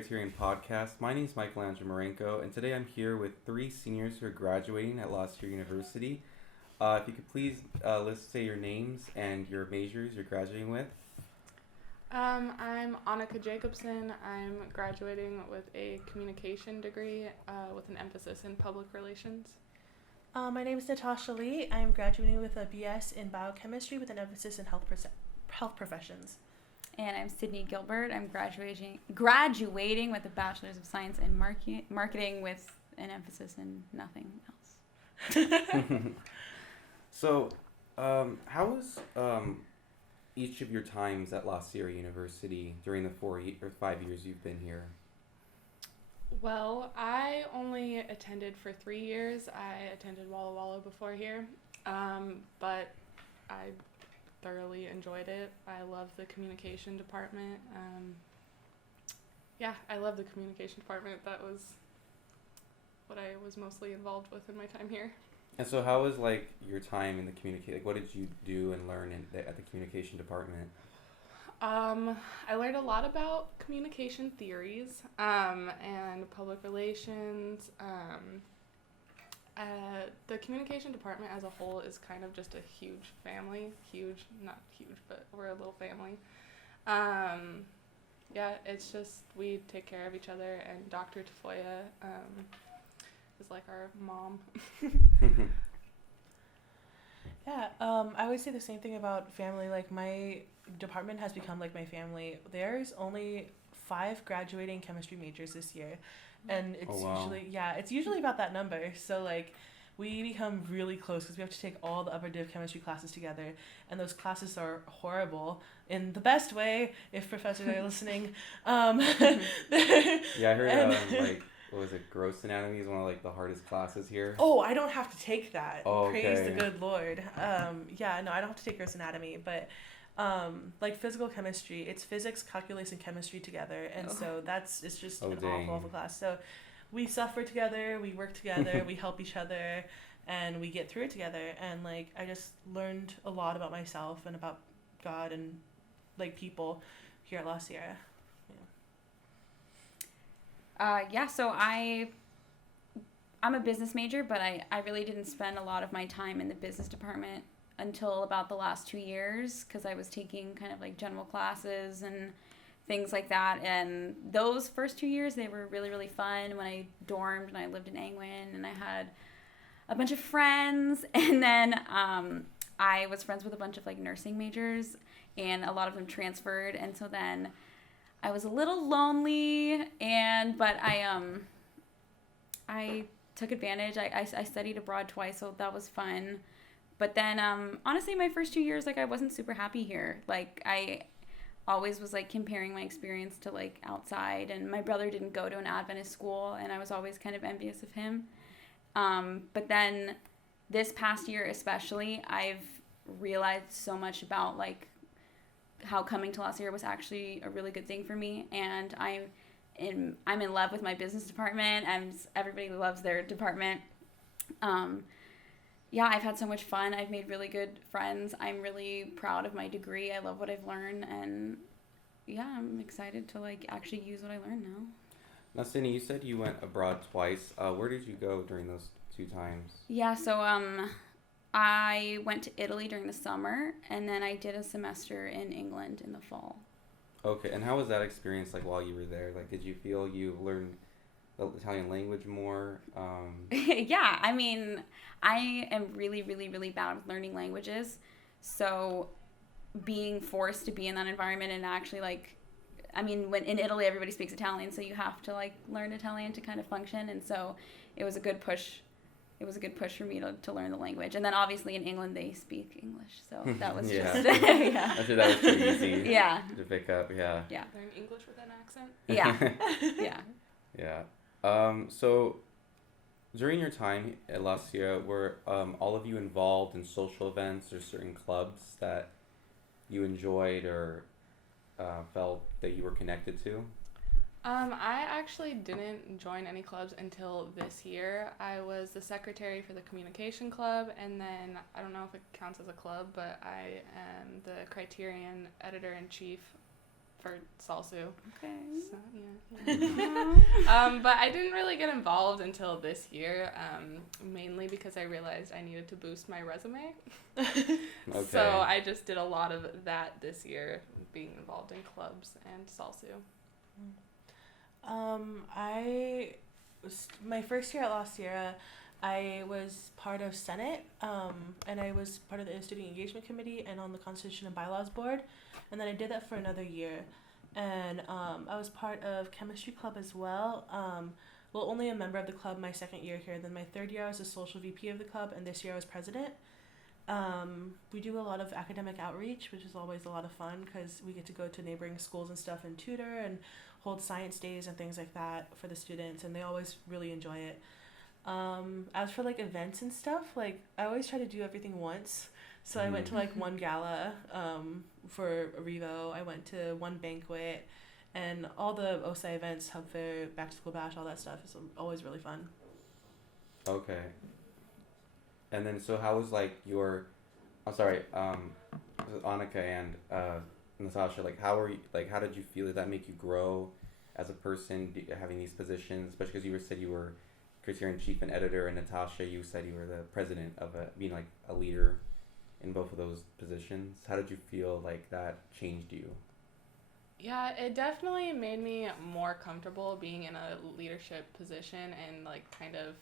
Criterion podcast. My name is Michelangelo Marenko, and today I'm here with three seniors who are graduating at La Sierra University. If you could please say your names and your majors you're graduating with. I'm Annika Jacobson. I'm graduating with a communication degree with an emphasis in public relations. My name is Natasha Lee. I'm graduating with a BS in biochemistry with an emphasis in health professions. And I'm Sydney Gilbert. I'm graduating with a Bachelor's of Science in Marketing with an emphasis in nothing else. So, how was each of your times at La Sierra University during the 5 years you've been here? Well, I only attended for 3 years. I attended Walla Walla before here, but I thoroughly enjoyed it. I love the communication department. I love the communication department. That was what I was mostly involved with in my time here. And so how was your time in the what did you do and learn at the communication department? I learned a lot about communication theories and public relations. The communication department as a whole is kind of just a huge family. Not huge, but we're a little family. It's just we take care of each other, and Dr. Tafoya is like our mom. I would say the same thing about family. Like, my department has become like my family. There's only 5 graduating chemistry majors this year, and it's usually about that number. So we become really close because we have to take all the upper div chemistry classes together, and those classes are horrible in the best way if professors are listening. I heard what was it? Gross anatomy is one of the hardest classes here. Oh, I don't have to take that. Oh, okay. Praise the good Lord. I don't have to take gross anatomy, but physical chemistry, it's physics, calculus, and chemistry together, and so it's just an awful class. So we suffer together, we work together, we help each other, and we get through it together. And I just learned a lot about myself and about God and people here at La Sierra. So I'm a business major, but I really didn't spend a lot of my time in the business department until about the last 2 years, because I was taking kind of general classes and things like that. And those first 2 years, they were really, really fun when I dormed and I lived in Angwin and I had a bunch of friends. And then I was friends with a bunch of nursing majors, and a lot of them transferred. And so then I was a little lonely, but I took advantage. I studied abroad twice, so that was fun. But then, honestly, my first 2 years, I wasn't super happy here. I always was, comparing my experience to, outside. And my brother didn't go to an Adventist school, and I was always kind of envious of him. But then this past year especially, I've realized so much about, how coming to La Sierra was actually a really good thing for me. And I'm in love with my business department, and everybody loves their department. I've had so much fun. I've made really good friends. I'm really proud of my degree. I love what I've learned, and I'm excited to actually use what I learned now. Now, Sydney, you said you went abroad twice. Where did you go during those 2 times? I went to Italy during the summer, and then I did a semester in England in the fall. Okay, and how was that experience while you were there? Did you feel you learned the Italian language more? I am really, really, really bad with learning languages. So being forced to be in that environment and actually when in Italy everybody speaks Italian, so you have to learn Italian to kind of function. And so it was a good push. It was a good push for me to learn the language. And then obviously in England they speak English, so that was just I'm sure that was pretty easy to pick up. Learn English with an accent. So during your time at La Sierra, were all of you involved in social events or certain clubs that you enjoyed or felt that you were connected to? I actually didn't join any clubs until this year. I was the secretary for the communication club, and then I don't know if it counts as a club, but I am the Criterion editor-in-chief for salsa. Okay. So, but I didn't really get involved until this year, mainly because I realized I needed to boost my resume. Okay. So I just did a lot of that this year, being involved in clubs and salsa. My first year at La Sierra, I was part of Senate, and I was part of the Student Engagement Committee and on the Constitution and Bylaws Board, and then I did that for another year, and I was part of Chemistry Club as well. Only a member of the club my second year here. Then my third year I was a social VP of the club, and this year I was president. We do a lot of academic outreach, which is always a lot of fun because we get to go to neighboring schools and stuff and tutor and hold science days and things like that for the students, and they always really enjoy it. As for like events and stuff, like I always try to do everything once. So I went to like one gala for Revo. I went to one banquet, and all the OSI events, Hub Fair, Back to School Bash, all that stuff is always really fun. Okay. And then, so how was like your, Annika and Natasha, like how did you feel? Did that make you grow as a person, having these positions, especially because you said you were Criterion chief and editor, and Natasha, you said you were the president of being like a leader in both of those positions. How did you feel like that changed you? Yeah, it definitely made me more comfortable being in a leadership position and like kind of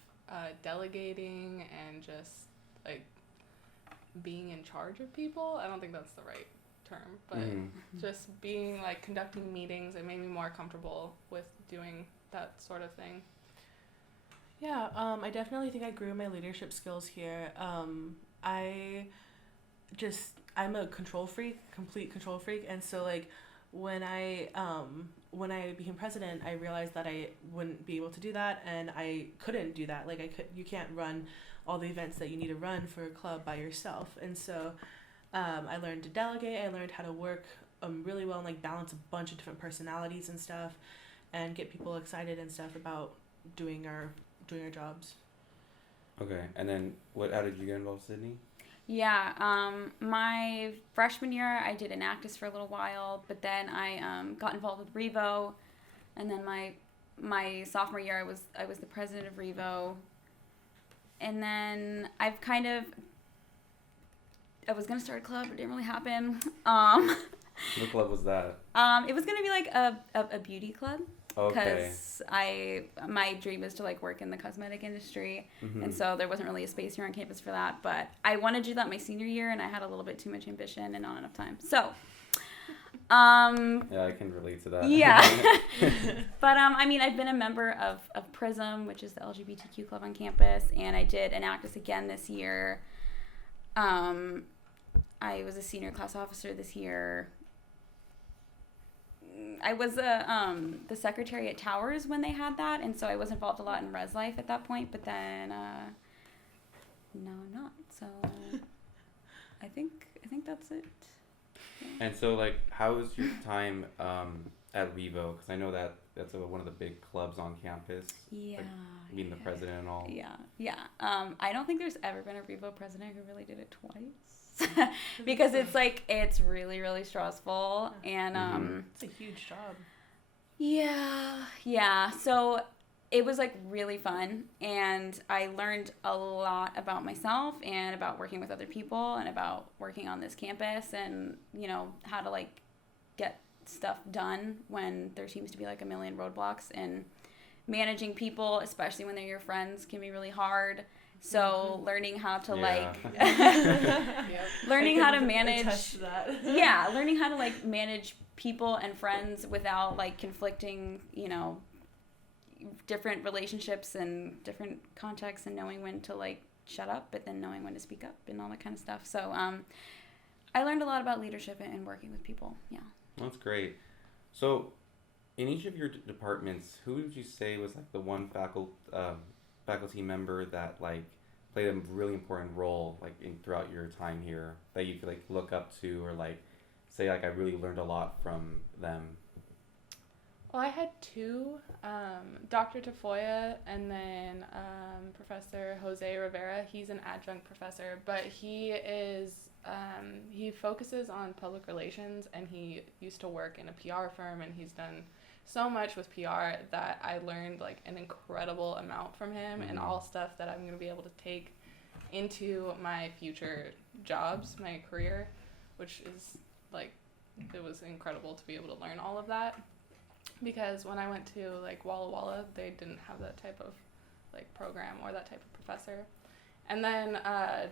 delegating and just like being in charge of people. I don't think that's the right term, but just being like conducting meetings, it made me more comfortable with doing that sort of thing. Yeah, I definitely think I grew my leadership skills here. I'm a complete control freak, and so like when I became president, I realized that I wouldn't be able to do that, and I couldn't do that. Like you can't run all the events that you need to run for a club by yourself, and so I learned to delegate. I learned how to work really well and like balance a bunch of different personalities and stuff, and get people excited and stuff about doing our jobs. Okay, and then how did you get involved, Sydney? Yeah, my freshman year I did Enactus for a little while, but then I got involved with Revo, and then my sophomore year I was the president of Revo, and then I was gonna start a club, but it didn't really happen. What club was that? It was gonna be like a beauty club. Okay. Because my dream is to like work in the cosmetic industry, and so there wasn't really a space here on campus for that. But I wanted to do that my senior year, and I had a little bit too much ambition and not enough time. So, yeah, I can relate to that. Yeah. But I mean, I've been a member of PRISM, which is the LGBTQ club on campus, and I did Enactus again this year. I was a senior class officer this year. I was the secretary at Towers when they had that, and so I was involved a lot in res life at that point, but then no, I'm not. So I think that's it. Yeah. And so, like, how was your time at Revo? Because I know that's one of the big clubs on campus. Yeah. Like, being the president and all. Yeah. I don't think there's ever been a Revo president who really did it twice. Because it's really, really stressful, and it's a huge job. Yeah. So it was like really fun, and I learned a lot about myself and about working with other people and about working on this campus, and how to like get stuff done when there seems to be like a million roadblocks, and managing people, especially when they're your friends, can be really hard. So learning how to learning how to manage learning how to like manage people and friends without like conflicting, different relationships and different contexts, and knowing when to like shut up, but then knowing when to speak up and all that kind of stuff. So I learned a lot about leadership and working with people. Yeah. That's great. So in each of your departments, who would you say was like the one faculty member that like played a really important role like throughout your time here that you could like look up to, or like say like I really learned a lot from them? Well, I had two, Dr. Tafoya and then Professor Jose Rivera. He's an adjunct professor, but he is he focuses on public relations, and he used to work in a PR firm, and he's done so much with PR that I learned like an incredible amount from him, and all stuff that I'm going to be able to take into my future jobs, my career, which is like, it was incredible to be able to learn all of that, because when I went to like Walla Walla, they didn't have that type of like program or that type of professor. And then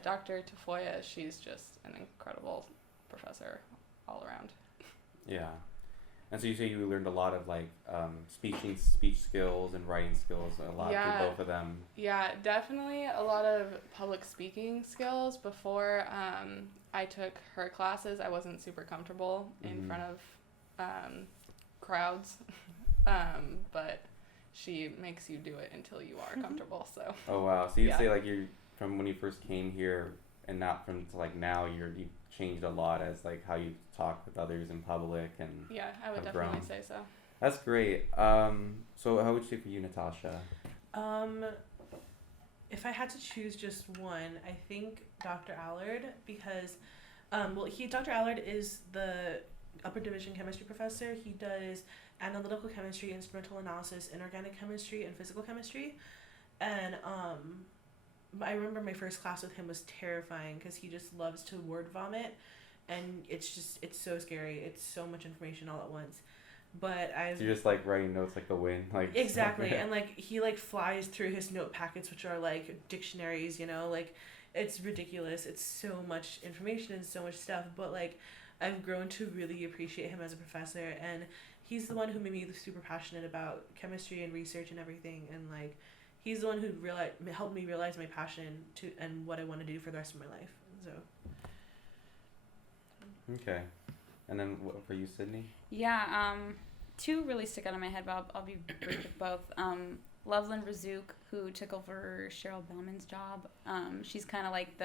Dr. Tafoya, she's just an incredible professor all around. Yeah. And so you say you learned a lot of like speech skills and writing skills a lot through both of them. Yeah, definitely a lot of public speaking skills. Before I took her classes, I wasn't super comfortable in front of crowds, but she makes you do it until you are comfortable. So. Oh wow! So you'd say like you're from when you first came here, and not from to like now, you've changed a lot as like how you talk with others in public and yeah, I would definitely say so. That's great. So how would you say for you, Natasha? If I had to choose just one, I think Dr. Allard, because Dr. Allard is the upper division chemistry professor. He does analytical chemistry, instrumental analysis, inorganic chemistry, and physical chemistry. And I remember my first class with him was terrifying because he just loves to word vomit, and it's so scary. It's so much information all at once. But so you're just like writing notes like the wind, like exactly, and like he like flies through his note packets, which are like dictionaries, like it's ridiculous. It's so much information and so much stuff. But like I've grown to really appreciate him as a professor, and he's the one who made me super passionate about chemistry and research and everything, and like he's the one who helped me realize my passion and what I want to do for the rest of my life. So. Okay, and then what for you, Sydney? Yeah, two really stick out in my head, but I'll be brief with both. Loveland Razook, who took over Cheryl Bauman's job. She's kind of like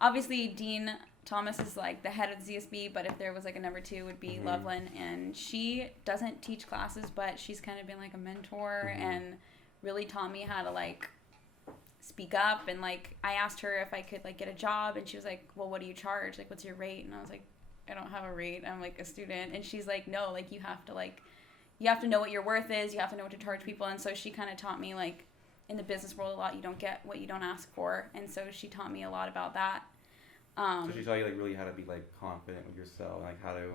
obviously Dean Thomas is like the head of the ZSB, but if there was like a number two, it would be Loveland, and she doesn't teach classes, but she's kind of been like a mentor and really taught me how to like speak up. And like I asked her if I could like get a job, and she was like, well, what do you charge? Like, what's your rate? And I was like, I don't have a rate. I'm like a student. And she's like, no, like you have to know what your worth is. You have to know what to charge people. And so she kind of taught me like in the business world a lot, you don't get what you don't ask for. And so she taught me a lot about that. So she taught you like really how to be like confident with yourself, like how to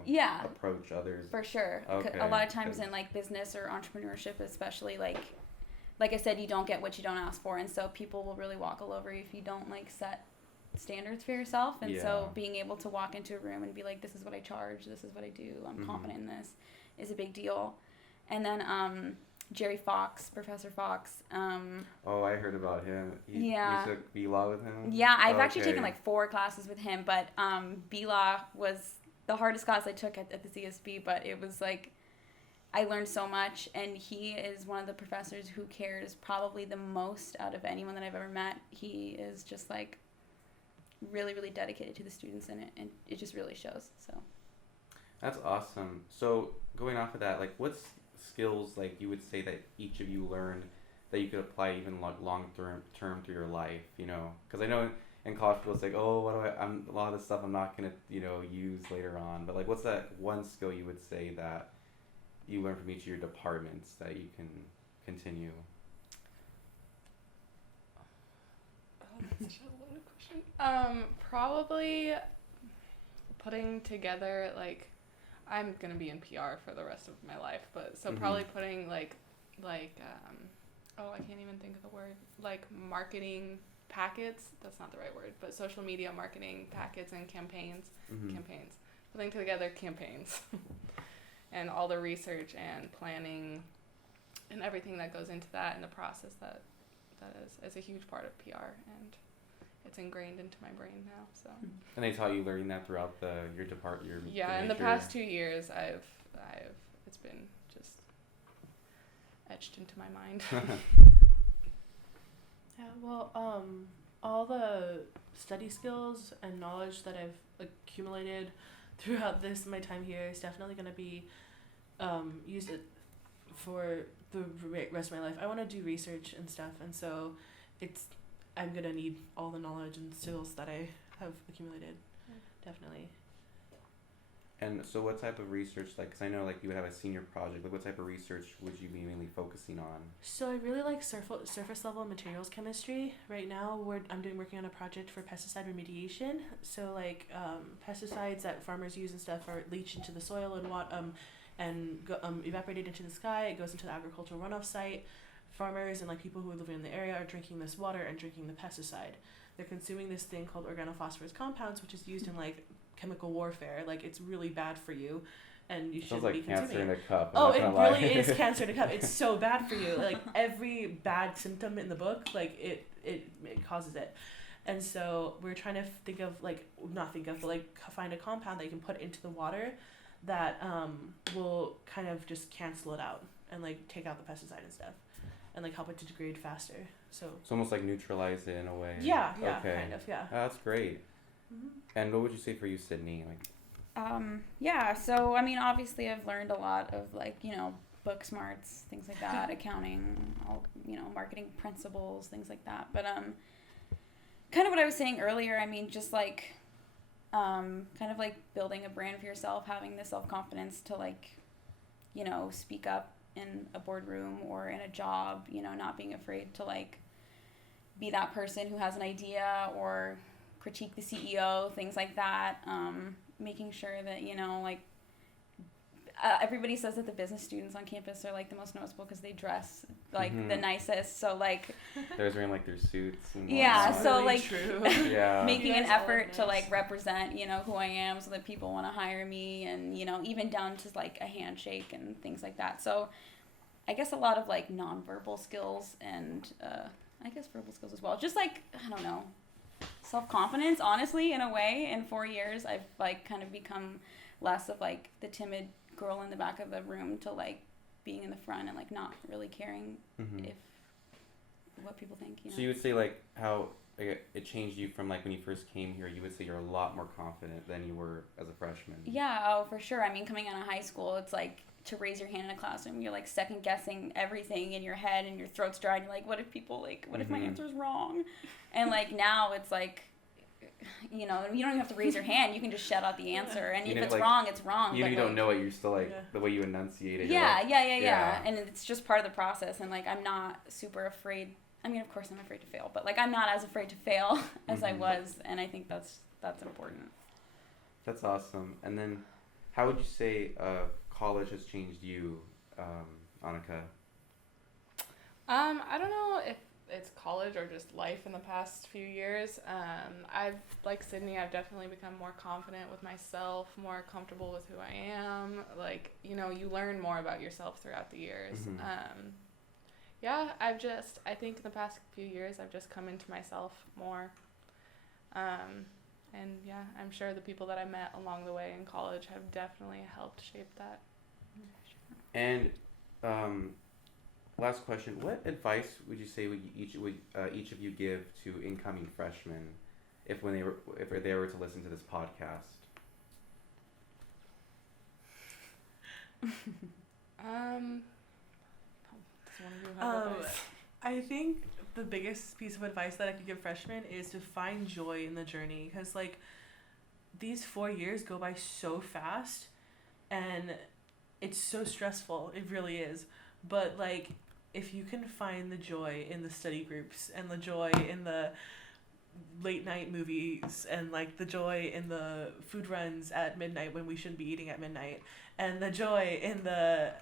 approach others. For sure. Okay. A lot of times in like business or entrepreneurship, especially like I said, you don't get what you don't ask for. And so people will really walk all over you if you don't like set standards for yourself. And so being able to walk into a room and be like, this is what I charge, this is what I do, I'm confident in this, is a big deal. And then Jerry Fox, Professor Fox. Oh, I heard about him. You took B-Law with him? Yeah, I've actually taken like 4 classes with him, but B-Law was the hardest class I took at the CSB, but it was like, I learned so much, and he is one of the professors who cares probably the most out of anyone that I've ever met. He is just like really, really dedicated to the students in it, and it just really shows. So that's awesome. So going off of that, like what's skills like you would say that each of you learned that you could apply even long term to your life, because I know in college people it's like, oh, a lot of this stuff I'm not gonna use later on, but like what's that one skill you would say that you learn from each of your departments that you can continue? Oh, that's such a loaded question. Probably putting together, like, I'm gonna be in PR for the rest of my life, but so probably putting I can't even think of the word, like marketing packets, that's not the right word, but social media marketing packets and campaigns, putting together campaigns. And all the research and planning and everything that goes into that, and the process that is a huge part of PR, and it's ingrained into my brain now. So. And they taught you learning that throughout your department. Yeah, in the past 2 years, it's been just etched into my mind. Yeah, well, all the study skills and knowledge that I've accumulated throughout my time here is definitely going to be used for the rest of my life. I want to do research and stuff, and so I'm going to need all the knowledge and skills that I have accumulated. Definitely. And so what type of research, like, because I know, like, you would have a senior project, like, what type of research would you be mainly focusing on? So I really like surface level materials chemistry. Right now, I'm working on a project for pesticide remediation. So like pesticides that farmers use and stuff are leached into the soil and evaporated into the sky. It goes into the agricultural runoff site. Farmers and like people who live in the area are drinking this water and drinking the pesticide. They're consuming this thing called organophosphorus compounds, which is used in like chemical warfare. Like it's really bad for you, and you shouldn't be consuming. Cancer in a cup. Oh, it really is cancer in a cup. It's so bad for you. Like every bad symptom in the book, like it causes it. And so we're trying to find a compound that you can put into the water that will kind of just cancel it out and like take out the pesticide and stuff, and like help it to degrade faster. So it's almost like neutralize it in a way. Yeah, okay. Kind of, yeah. Oh, that's great. Mm-hmm. And what would you say for you, Sydney? So I mean, obviously I've learned a lot of like, book smarts, things like that, accounting, marketing principles, things like that. But kind of what I was saying earlier, I mean, just like kind of like building a brand for yourself, having the self-confidence to like, speak up in a boardroom or in a job, not being afraid to like be that person who has an idea or critique the CEO, things like that. Making sure that, everybody says that the business students on campus are like the most noticeable because they dress like the nicest. So like they're wearing like their suits. And yeah. That's So really like true. Yeah. making an effort to like represent, who I am so that people want to hire me, and, even down to like a handshake and things like that. So I guess a lot of like nonverbal skills and I guess verbal skills as well. Just like, I don't know, self-confidence, honestly, in a way. In 4 years, I've like kind of become less of like the timid girl in the back of the room to like being in the front and like not really caring if what people think. So you would say like how it changed you from like when you first came here. You would say you're a lot more confident than you were as a freshman. Yeah, oh for sure. I mean, coming out of high school, it's like to raise your hand in a classroom, you're like second guessing everything in your head and your throat's dry. And you're like, what if people like, what if my answer's wrong? And like now it's like, you don't even have to raise your hand. You can just shout out the answer, and if it's like, wrong, it's wrong. Even if you don't know it, you're still like the way you enunciate it. Yeah, like, yeah. And it's just part of the process. And like I'm not super afraid. I mean, of course I'm afraid to fail, but like I'm not as afraid to fail as I was, and I think that's important. That's awesome. And then, how would you say college has changed you, Annika? I don't know if it's college or just life in the past few years. I've, like Sydney, I've definitely become more confident with myself, more comfortable with who I am. Like, you learn more about yourself throughout the years. Yeah, I think in the past few years, I've just come into myself more. And yeah, I'm sure the people that I met along the way in college have definitely helped shape that. And last question: what advice would you say would each of you give to incoming freshmen if they were to listen to this podcast? I think the biggest piece of advice that I could give freshmen is to find joy in the journey, because like these 4 years go by so fast and it's so stressful. It really is. But like if you can find the joy in the study groups and the joy in the late night movies and like the joy in the food runs at midnight when we shouldn't be eating at midnight, and the joy in the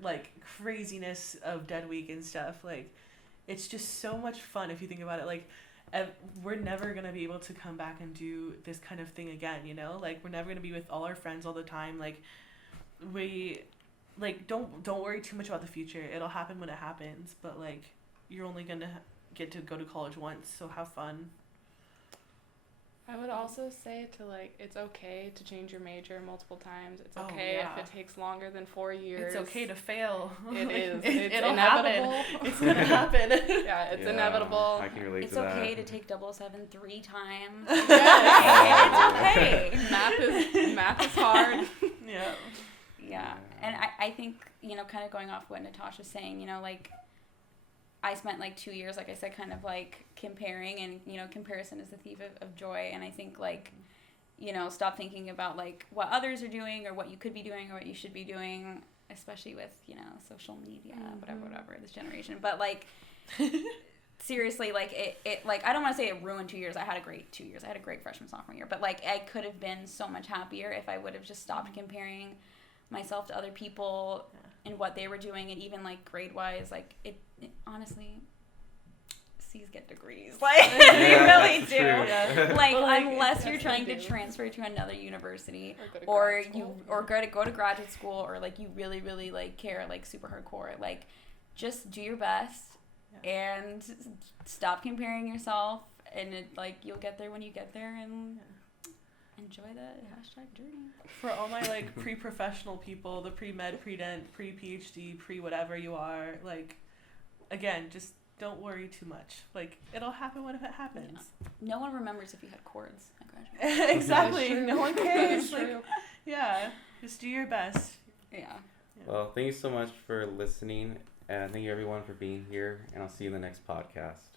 like craziness of dead week and stuff, like it's just so much fun if you think about it. Like we're never gonna be able to come back and do this kind of thing again, like we're never gonna be with all our friends all the time. Like we like don't worry too much about the future. It'll happen when it happens, but like you're only gonna get to go to college once, so have fun. I would also say to like, it's okay to change your major multiple times. It's okay if it takes longer than 4 years. It's okay to fail. It is. It'll inevitable. Happen. It's gonna happen. Yeah, it's inevitable. I can relate it's to that. It's okay to take 007 3 times. It's okay. Math is hard. Yeah. And I think, kind of going off what Natasha's saying, like I spent like 2 years, like I said, kind of like comparing, and you know, comparison is the thief of joy. And I think like, you know, stop thinking about like what others are doing or what you could be doing or what you should be doing, especially with, you know, social media, whatever, this generation. But like, seriously, like it like, I don't want to say it ruined 2 years. I had a great 2 years. I had a great freshman, sophomore year, but like I could have been so much happier if I would have just stopped comparing myself to other people and what they were doing, and even like grade wise, like it honestly, C's get degrees, like they really do. Yeah. Like Well, like, unless you're yes, trying they to do. transfer to another university, Or go to graduate school, or like you really like care like super hardcore, like just do your best and stop comparing yourself, and it, like you'll get there when you get there, and enjoy the #journey. For all my like pre-professional people, the pre-med, pre-dent, pre-PhD, pre-whatever you are, like, again, just don't worry too much. Like, it'll happen when it happens. No one remembers if you had cords at graduation. Exactly. True. No one cares. That's Like, true. yeah, just do your best. Yeah. Well, thank you so much for listening, and thank you everyone for being here, and I'll see you in the next podcast.